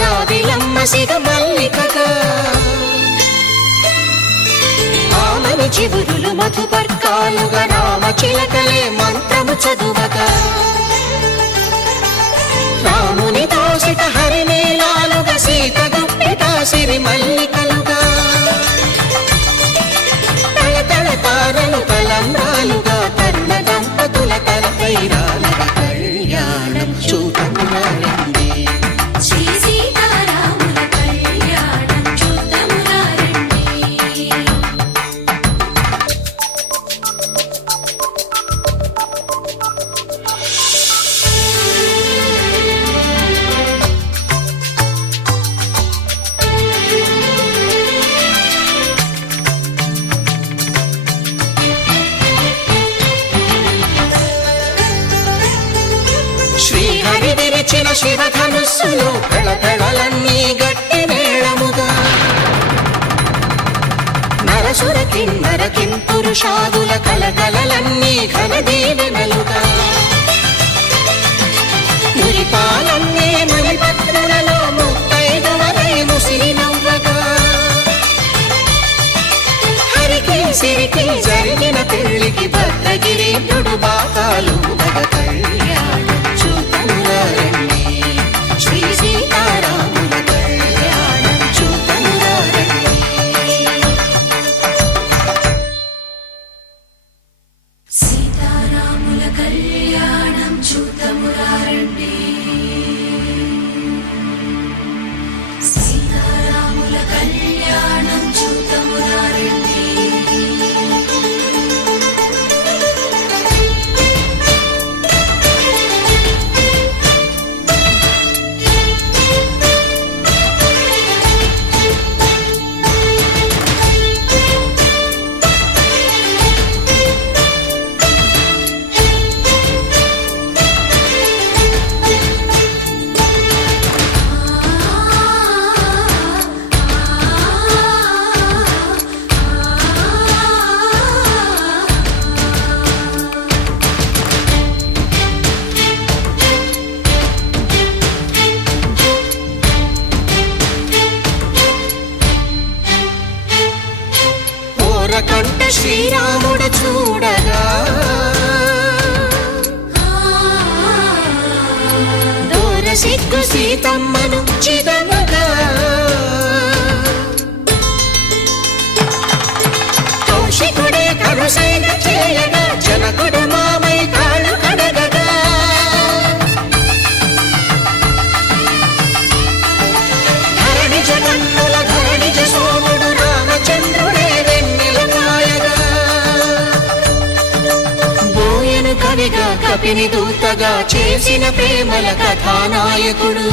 జాబిలమ్మ సిగ మల్లికగా ఆమని చివురులు మధుపర్కాలుగా రామ చిలకలే మంత్రము చదువగా రాముని దోసిట హరిమేళాలుగా సీత గుప్పిట సిరి మల్లికలుగా తళతళ తారలు తలంబ్రాలుగా తరుణ దంపతుల తలపై రాలగా కళ్యాణం చూడమురా రండి శ్రీ సీతారాముల కళ్యాణం చూద్దామురా రండి. శ్రీహరి విరిచిన శివధనుస్సులో పెళపెళలన్నీ గట్టి మేళముగా నరసుర కిన్నర కింపురుషాదుల కలకలలన్నీ ఘన దీవెనలుగా మురిపాలన్నీ మణిపత్రులలో ముత్తైదువరై ముసిరి నవ్వగా హరికి సిరికి జరిగిన పెళ్లికి భద్రగిరీంద్రుడు బాకాలు కళ్యాణం చూడమురా రండి శ్రీ సీతారాముల కళ్యాణం చూడమురా రండి. సీతారాముల కళ్యాణం చూద్దామురా రండి. సీతారాముల కళ్యాణం చూద్దామురా రండి. ఓరకంట శ్రీరాముడు చూడగా దూర సిగ్గు సీతమ్మను చిదమగా కౌశికుడే కరుసైన చేయగా జనకుడు మామై కాళ్ళు కడగగా ధరణి జగన్నుల ధరణిజ సోముడు రామచంద్రుడే వెన్నెల కాయగా బోయను కవిగా కపిని దూతగా చేసిన ప్రేమల కథానాయకుడు